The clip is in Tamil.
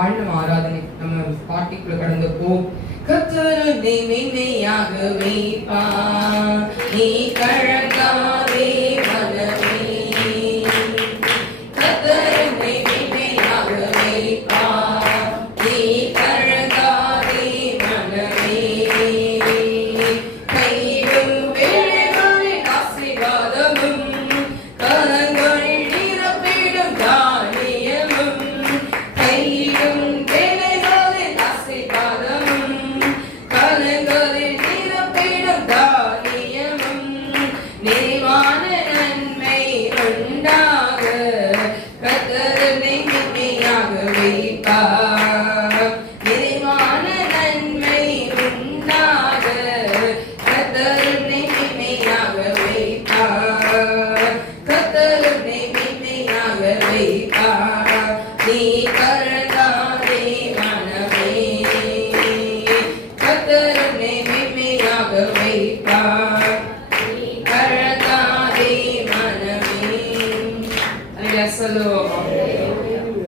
ஆழ்ந்த ஆராதனை நம்ம பாட்டிக்குள்ள கடந்து போ. கர்த்தர் உன்னை மென்மையாக வைப்பார், நீ கலங்காதே மனமே. கர்த்தர் உன்னை மென்மையாக வைப்பார், நீ கலங்காதே மனமே. கையிடும் வேளைகளில் ஆசீர்வாதமும் கரங்களில் நிரப்பிடும் தானியமும். கையிடும் வேளைகளில் ஆசீர்வாதமும் கரங்களில் நிரப்பிடும் தானியமும். நிறைவான நன்மை உண்டாக கர்த்தர் உன்னை மென்மையாக வைப்பார்.